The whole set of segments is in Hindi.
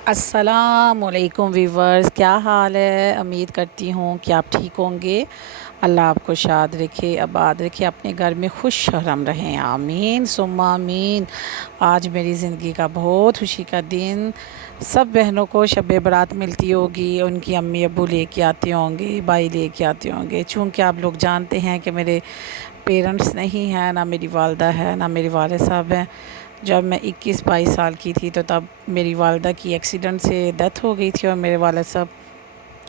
अस्सलामुअलैकुम वीवर्स, क्या हाल है। उम्मीद करती हूँ कि आप ठीक होंगे। अल्लाह आपको शाद रखे, आबाद रखे, अपने घर में खुश रहम रहें। आमीन सुम्मा आमीन। आज मेरी ज़िंदगी का बहुत खुशी का दिन। सब बहनों को शब बारात मिलती होगी, उनकी अम्मी अब्बू लेके आते होंगे, भाई लेके आते होंगे। चूँकि आप लोग जानते हैं कि मेरे पेरेंट्स नहीं हैं, ना मेरी वालदा है ना मेरे वालिद साहब हैं। जब मैं 21-22 साल की थी तो तब मेरी वालदा की एक्सीडेंट से डेथ हो गई थी, और मेरे वालिद साहब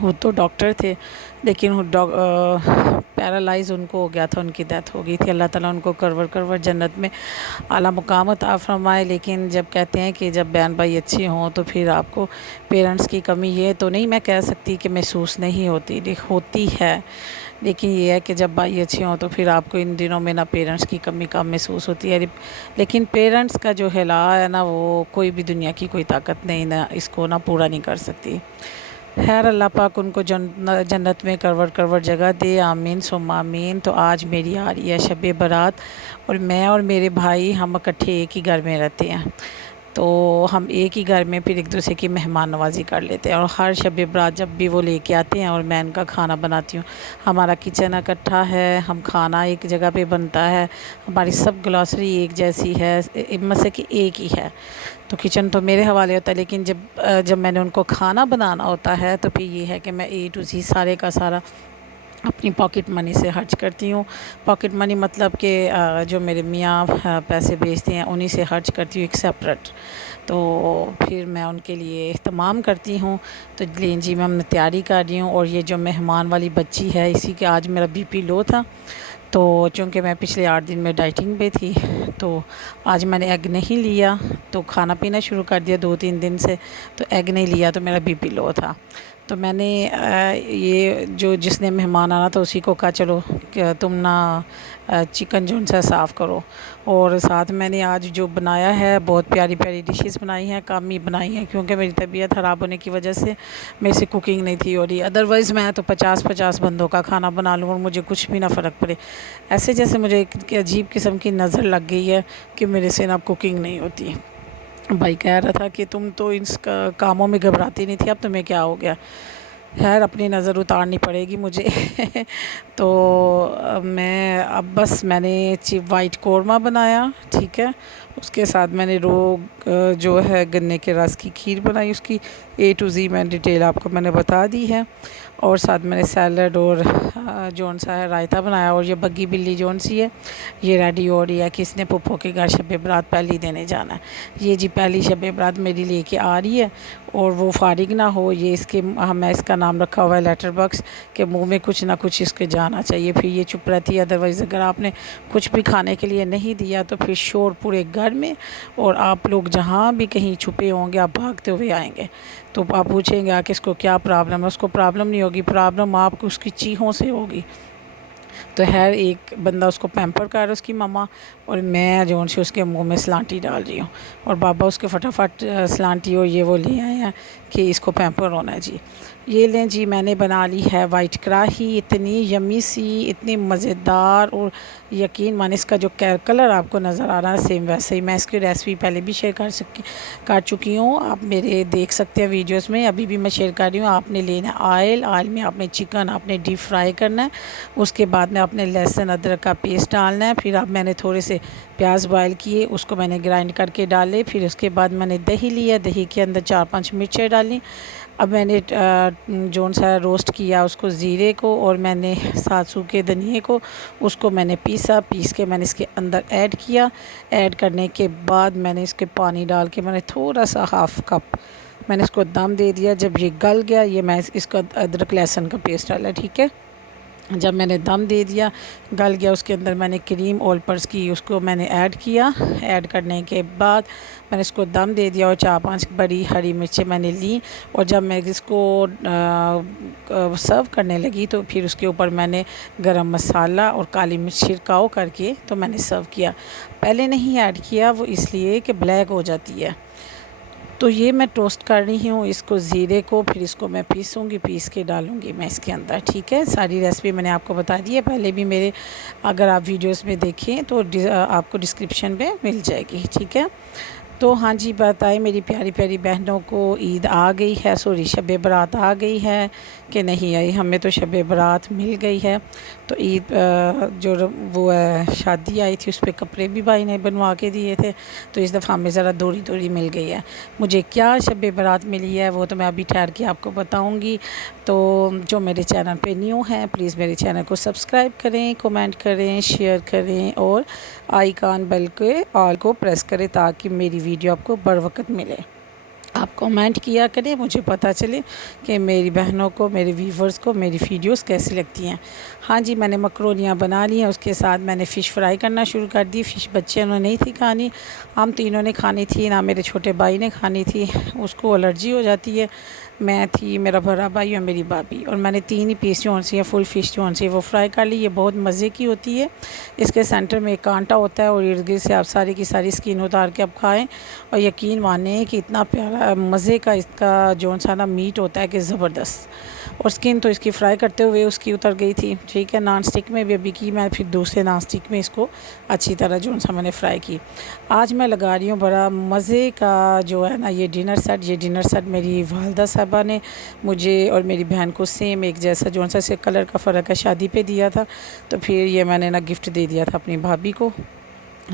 वो तो डॉक्टर थे, लेकिन वो पैरालाइज उनको हो गया था, उनकी डेथ हो गई थी। अल्लाह ताला उनको करवर करवर जन्नत में आला मुकाम अता फरमाए। लेकिन जब कहते हैं कि जब बहन भाई अच्छे हों तो फिर आपको पेरेंट्स की कमी ये तो नहीं मैं कह सकती कि महसूस नहीं होती, होती है। लेकिन ये है कि जब भाई अच्छे हों तो फिर आपको इन दिनों में ना पेरेंट्स की कमी कम महसूस होती है। लेकिन पेरेंट्स का जो हिला है ना, वो कोई भी दुनिया की कोई ताकत नहीं ना इसको ना पूरा नहीं कर सकती। खैर, अल्लाह पाक उनको जन्नत में करवट करवट जगह दे। आमीन सुम्मा आमीन। तो आज मेरी आ रही है शब बारात, और मैं और मेरे भाई हम इकट्ठे एक ही घर में रहते हैं। तो हम एक ही घर में फिर एक दूसरे की मेहमान नवाज़ी कर लेते हैं, और हर शब बारात जब भी वो लेके आते हैं और मैं इनका खाना बनाती हूँ। हमारा किचन इकट्ठा है, हम खाना एक जगह पे बनता है, हमारी सब ग्लॉसरी एक जैसी है, मतलब कि एक ही है। तो किचन तो मेरे हवाले होता है, लेकिन जब मैंने उनको खाना बनाना होता है तो फिर ये है कि मैं ए टू ज़ेड सारे का सारा अपनी पॉकेट मनी से खर्च करती हूँ। पॉकेट मनी मतलब कि जो मेरे मियाँ पैसे भेजते हैं उन्हीं से खर्च करती हूँ, एक सेपरेट। तो फिर मैं उनके लिए इह्तमाम करती हूँ। तो लें जी, मैं तैयारी कर रही हूँ। और ये जो मेहमान वाली बच्ची है, इसी के आज मेरा बीपी लो था, तो चूँकि मैं पिछले 8 दिन में डाइटिंग पे थी, तो आज मैंने एग नहीं लिया, तो खाना पीना शुरू कर दिया 2-3 दिन से। तो एग नहीं लिया तो मेरा बीपी लो था। तो मैंने ये जो जिसने मेहमान आना था उसी को कहा, चलो तुम ना चिकन जो सा साफ़ करो। और साथ मैंने आज जो बनाया है, बहुत प्यारी प्यारी डिशेस बनाई हैं, कम ही बनाई हैं क्योंकि मेरी तबीयत ख़राब होने की वजह से मेरे से कुकिंग नहीं थी हो रही। अदरवाइज़ मैं तो 50-50 बंदों का खाना बना लूँ और मुझे कुछ भी ना फ़र्क पड़े। ऐसे जैसे मुझे एक अजीब किस्म की नज़र लग गई है कि मेरे से ना कुकिंग नहीं होती। भाई कह रहा था कि तुम तो इन कामों में घबराती नहीं थी, अब तुम्हें क्या हो गया। खैर, अपनी नज़र उतारनी पड़ेगी मुझे। तो मैं अब बस मैंने वाइट कौरमा बनाया, ठीक है। उसके साथ मैंने जो है गन्ने के रस की खीर बनाई, उसकी ए टू ज़ी मैं डिटेल आपको मैंने बता दी है। और साथ मैंने सैलड और जौन सा है रायता बनाया। और ये बग्गी बिल्ली जौन सी है, ये रेडी हो रही है कि इसने पुप्पो के घर शब बारात पहली देने जाना है। ये जी पहली शब बारात मेरी लेके आ रही है, और वो फारिग ना हो, ये इसके मैं इसका नाम रखा हुआ है लेटर बॉक्स, के मुंह में कुछ ना कुछ इसके जाना चाहिए, फिर ये चुप रहती है। अदरवाइज़ अगर आपने कुछ भी खाने के लिए नहीं दिया तो फिर शोर पूरे घर में, और आप लोग जहाँ भी कहीं छुपे होंगे आप भागते हुए आएंगे। तो आप पूछेंगे आके इसको क्या प्रॉब्लम है। उसको प्रॉब्लम नहीं होगी, प्रॉब्लम आपको उसकी चीखों से होगी। तो हर एक बंदा उसको पैम्पर कर रहा है, उसकी मम्मा, और मैं जो से उसके मुंह में सलांटी डाल रही हूँ। और बाबा उसके फटाफट सलांटी और ये वो ले आए हैं कि इसको पैम्पर होना है जी। ये लें जी, मैंने बना ली है वाइट कढ़ाई, इतनी यमी सी, इतनी मज़ेदार। और यकीन माने इसका जो कलर आपको नज़र आ रहा है सेम वैसे ही। मैं इसकी रेसिपी पहले भी शेयर कर चुकी हूँ, आप मेरे देख सकते हैं वीडियोस में, अभी भी मैं शेयर कर रही हूँ। आपने लेना ऑयल में आपने चिकन आपने डीप फ्राई करना है। उसके बाद में आपने लहसुन अदरक का पेस्ट डालना है। फिर अब मैंने थोड़े से प्याज बॉयल किए, उसको मैंने ग्राइंड करके डाले। फिर उसके बाद मैंने दही लिया, दही के अंदर 4-5 मिर्चें डाली। अब मैंने जोन सा रोस्ट किया उसको, ज़ीरे को, और मैंने 7 सूखे धनिए को, उसको मैंने पीस के मैंने इसके अंदर ऐड किया। ऐड करने के बाद मैंने इसके पानी डाल के मैंने थोड़ा सा हाफ़ कप मैंने इसको दम दे दिया। जब ये गल गया, ये मैं इसका अदरक लहसुन का पेस्ट डाला, ठीक है। जब मैंने दम दे दिया, गल गया, उसके अंदर मैंने क्रीम ऑल पर्स की उसको मैंने ऐड किया। ऐड करने के बाद मैंने इसको दम दे दिया, और 4-5 बड़ी हरी मिर्चें मैंने ली। और जब मैं इसको सर्व करने लगी तो फिर उसके ऊपर मैंने गरम मसाला और काली मिर्च छिड़काव करके तो मैंने सर्व किया। पहले नहीं ऐड किया, वो इसलिए कि ब्लैक हो जाती है। तो ये मैं टोस्ट कर रही हूँ इसको, ज़ीरे को, फिर इसको मैं पीसूँगी, पीस के डालूँगी मैं इसके अंदर, ठीक है। सारी रेसिपी मैंने आपको बता दी है पहले भी मेरे, अगर आप वीडियोस में देखें तो आपको डिस्क्रिप्शन में मिल जाएगी, ठीक है। तो हाँ जी, बताएं मेरी प्यारी प्यारी बहनों को, ईद आ गई है, सॉरी शब बारात आ गई है कि नहीं आई? हमें तो शब बारात मिल गई है। तो ईद जो वो शादी आई थी उस पर कपड़े भी भाई ने बनवा के दिए थे, तो इस दफ़ा हमें ज़रा दूरी दूरी मिल गई है। मुझे क्या शब बारात मिली है वो तो मैं अभी ठहर के आपको बताऊँगी। तो जो मेरे चैनल पे न्यू हैं प्लीज़ मेरे चैनल को सब्सक्राइब करें, कमेंट करें, शेयर करें और आइकॉन बेल के ऑल को प्रेस करें ताकि मेरी वीडियो आपको बर वक्त मिले। आप कमेंट किया करें, मुझे पता चले कि मेरी बहनों को, मेरे व्यूवर्स को मेरी वीडियोस कैसी लगती हैं। हाँ जी, मैंने मकरोनियाँ बना ली हैं, उसके साथ मैंने फ़िश फ्राई करना शुरू कर दी। फ़िश बच्चे ने नहीं थी खानी, हम तीनों ने खानी थी, ना मेरे छोटे भाई ने खानी थी, उसको एलर्जी हो जाती है। मैं थी, मेरा बड़ा भाई और मेरी भाभी, और मैंने 3 ही पीस जो सी है फुल फ़िश जो सी वो फ्राई कर ली। ये बहुत मज़े की होती है। इसके सेंटर में एक कांटा होता है और इर्द गिर्द से आप सारी की सारी स्किन उतार के आप खाएँ, और यकीन माने कि इतना प्यारा मज़े का इसका जो सा ना मीट होता है कि ज़बरदस्त। और स्किन तो इसकी फ्राई करते हुए उसकी उतर गई थी। ठीक है, नॉन स्टिक में भी अभी की मैं, फिर दूसरे नॉन स्टिक में इसको अच्छी तरह जो सा मैंने फ्राई की। आज मैं लगा रही हूँ बड़ा मज़े का जो है ना ये डिनर सेट। ये डिनर सेट मेरी वालदा साहबा ने मुझे और मेरी बहन को सेम एक जैसा जो सा से कलर का फ़र्क है शादी पे दिया था, तो फिर ये मैंने ना गिफ्ट दे दिया था अपनी भाभी को।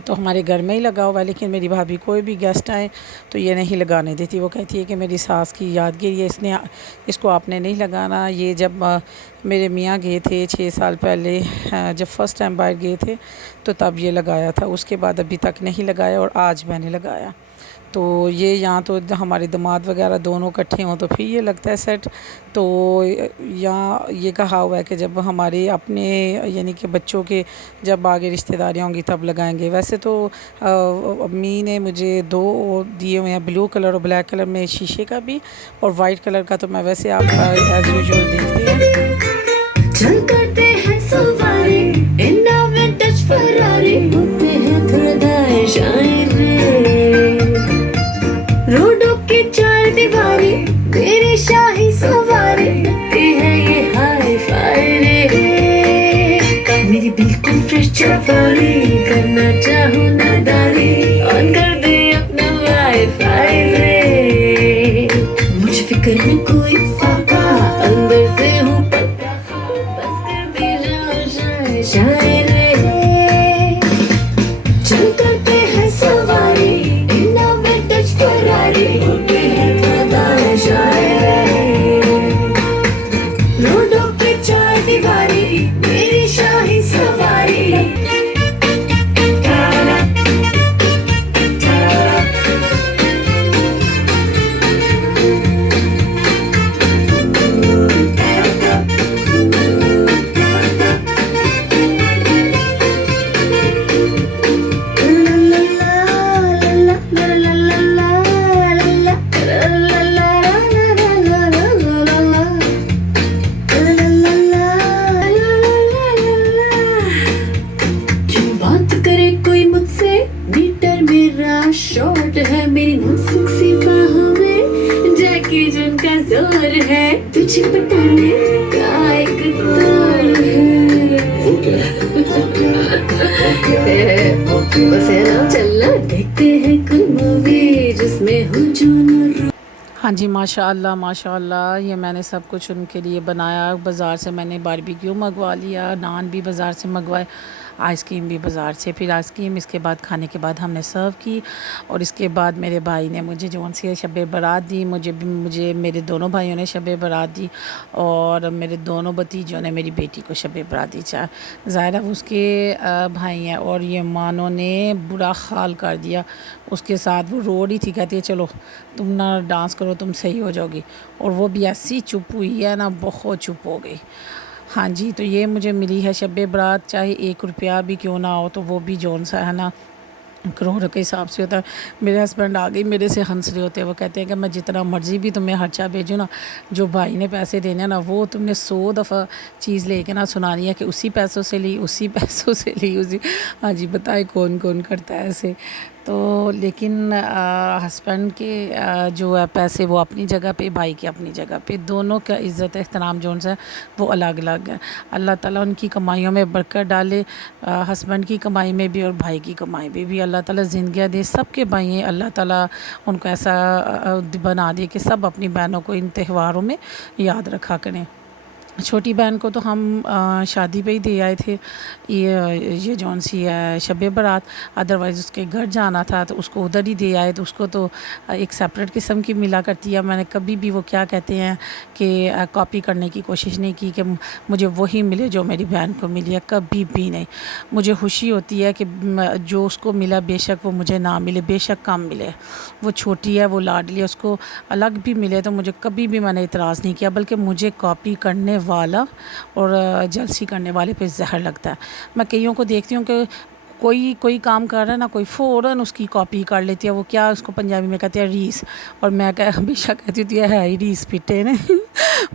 तो हमारे घर में ही लगा हुआ है, लेकिन मेरी भाभी कोई भी गेस्ट आए तो ये नहीं लगाने देती। वो कहती है कि मेरी सास की यादगिरी है, इसको आपने नहीं लगाना। ये जब मेरे मियाँ गए थे 6 साल पहले, जब फ़र्स्ट टाइम बाहर गए थे तो तब ये लगाया था, उसके बाद अभी तक नहीं लगाया और आज मैंने लगाया। तो ये यहाँ तो हमारे दामाद वगैरह दोनों इकट्ठे हों तो फिर ये लगता है सेट। तो यहाँ ये कहा हुआ है कि जब हमारे अपने यानी कि बच्चों के जब आगे रिश्तेदारियाँ होंगी तब लगाएंगे। वैसे तो अम्मी ने मुझे 2 दिए हुए हैं, ब्लू कलर और ब्लैक कलर में शीशे का भी, और वाइट कलर का तो मैं वैसे आप एज़ यूजुअल देखते हैं। चल करते हैं सवारी इन्ना में टच फरारी, होते हैं थोड़ा शायर रोडों की चार दीवारी, मेरी शाही सवारी लगती है ये हाई फाई रे। मेरी बिल्कुल फ्रेश सफारी, करना चाहूँ नादारी, ऑन कर दे अपना वाईफाई रे। मुझे फिक्र में कोई फाका, अंदर से हूँ पक्का, बस कर दे जाओ शाय शाय रे। चल करते हैं सवारी इन्ना में टच फरारी, होते हैं दादा शायर रोडों पे चार दीवारी, मेरी शाही सवारी। शॉर्ट है मेरी नाजुक सी बाहों में, जैकी जिनका जोर है, तुझे बताने का एक तोड़ है। बस है ना, चलना देखते हैं कोई मूवी जिसमें हो जूनूर। हाँ जी, माशाअल्लाह माशाअल्लाह, ये मैंने सब कुछ उनके लिए बनाया। बाज़ार से मैंने बारबेक्यू मंगवा लिया, नान भी बाज़ार से मंगवाए, आइसक्रीम भी बाज़ार से। फिर आइसक्रीम इसके बाद खाने के बाद हमने सर्व की, और इसके बाद मेरे भाई ने मुझे जो सी शब बारात दी, मुझे मेरे दोनों भाइयों ने शब बारात दी, और मेरे दोनों भतीजों ने मेरी बेटी को शब बारात दी। ज़ाहिर है उसके भाई हैं, और ये मानो ने बुरा हाल कर दिया उसके साथ। वो रो रही थी, कहती है चलो तुम ना डांस करो, तुम सही हो जाओगी, और वो भी ऐसी चुप हुई है ना, बहुत चुप हो गई। हाँ जी, तो ये मुझे मिली है शब बारात, चाहे 1 रुपया भी क्यों ना हो, तो वो भी जौन सा है ना करोड़ के हिसाब से होता है। मेरे हस्बैंड आ गई, मेरे से हंस रहे होते हैं, वो कहते हैं कि मैं जितना मर्ज़ी भी तुम्हें खर्चा भेजूँ ना, जो भाई ने पैसे देने ना वो तुमने 100 दफ़ा चीज़ लेके ना सुनानी है कि उसी पैसों से ली, उसी पैसों से ली, उसी। हाँ जी, बताए कौन कौन करता है ऐसे। तो लेकिन हस्बैंड के जो है पैसे वो अपनी जगह पे, भाई के अपनी जगह पे, दोनों का इज़्ज़त एहतराम जो है वो अलग अलग है। अल्लाह ताला उनकी कमाइयों में बरकत डाले, हस्बैंड की कमाई में भी और भाई की कमाई में भी अल्लाह ताला ज़िंदगियाँ दे। सबके भाई हैं, अल्लाह ताला उनको ऐसा बना दे कि सब अपनी बहनों को इन त्योहारों में याद रखा करें। छोटी बहन को तो हम शादी पे ही दे आए थे, ये जौन सी है शब बारात। अदरवाइज़ उसके घर जाना था तो उसको उधर ही दे आए, तो उसको तो एक सेपरेट किस्म की मिला करती है। मैंने कभी भी वो क्या कहते हैं कि कॉपी करने की कोशिश नहीं की कि मुझे वही मिले जो मेरी बहन को मिली है, कभी भी नहीं। मुझे खुशी होती है कि जो उसको मिला बेशक वो मुझे ना मिले, बेशक कम मिले। वो छोटी है, वो लाडली है, उसको अलग भी मिले तो मुझे कभी भी मैंने इतराज़ नहीं किया। बल्कि मुझे कॉपी करने वाला और जलसी करने वाले पे ज़हर लगता है। मैं कईयों को देखती हूँ कि कोई कोई काम कर रहा है ना, कोई फ़ौरन उसकी कॉपी कर लेती है। वो क्या उसको पंजाबी में कहते हैं रीस, और मैं हमेशा कहती होती है ही रीस पिटे ने।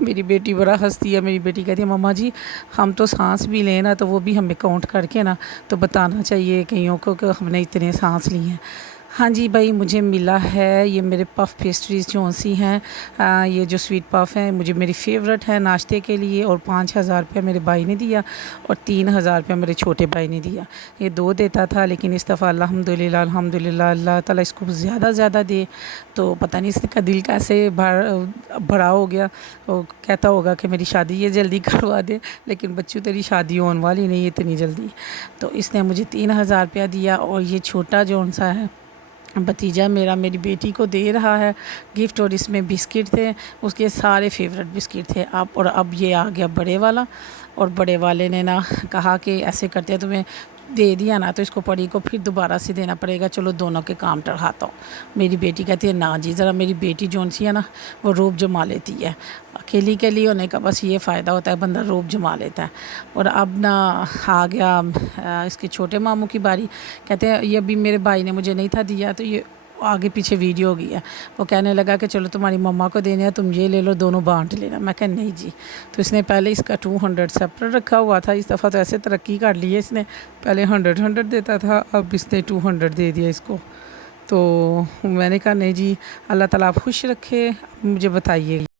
मेरी बेटी बड़ा हंसती है। मेरी बेटी कहती है मम्मा जी हम तो सांस भी लें ना तो वो भी हमें काउंट करके ना तो बताना चाहिए कईयों को कि हमने इतने सांस लिए हैं। हाँ जी भाई, मुझे मिला है ये मेरे पफ़ पेस्ट्रीज़ जो सी हैं, ये जो स्वीट पफ़ हैं मुझे मेरी फ़ेवरेट है नाश्ते के लिए। और 5,000 रुपया मेरे भाई ने दिया और 3,000 रुपया मेरे छोटे भाई ने दिया। ये 2 देता था, लेकिन इस दफ़ा अल्हम्दुलिल्लाह अल्हम्दुलिल्लाह अल्लाह ताला इसको ज़्यादा दे। तो पता नहीं इसका दिल कैसे भरा हो गया। वो कहता होगा कि मेरी शादी ये जल्दी करवा दे, लेकिन बच्चों तेरी शादी होने वाली नहीं है इतनी जल्दी। तो इसने मुझे 3,000 रुपया दिया। और ये छोटा जौन सा है भतीजा मेरा मेरी बेटी को दे रहा है गिफ्ट, और इसमें बिस्किट थे, उसके सारे फेवरेट बिस्किट थे। अब ये आ गया बड़े वाला, और बड़े वाले ने ना कहा कि ऐसे करते हैं तुम्हें दे दिया ना तो इसको पड़ी को फिर दोबारा से देना पड़ेगा, चलो दोनों के काम टरहाता हूँ। मेरी बेटी कहती है ना जी, ज़रा मेरी बेटी जौन सी है ना वो रूप जमा लेती है। अकेली के लिए होने का बस ये फ़ायदा होता है, बंदा रूप जमा लेता है। और अब ना आ गया इसके छोटे मामू की बारी। कहते हैं ये अभी मेरे भाई ने मुझे नहीं था दिया, तो ये आगे पीछे वीडियो हो गई है। वो कहने लगा कि चलो तुम्हारी मम्मा को देने हैं, तुम ये ले लो, दोनों बांट लेना। मैं कहा नहीं जी। तो इसने पहले इसका 200 सेपरेट रखा हुआ था, इस दफ़ा तो ऐसे तरक्की कर ली है इसने, पहले 100 देता था, अब इसने 200 दे दिया इसको। तो मैंने कहा नहीं जी, अल्लाह ताला आप खुश रखे, मुझे बताइए।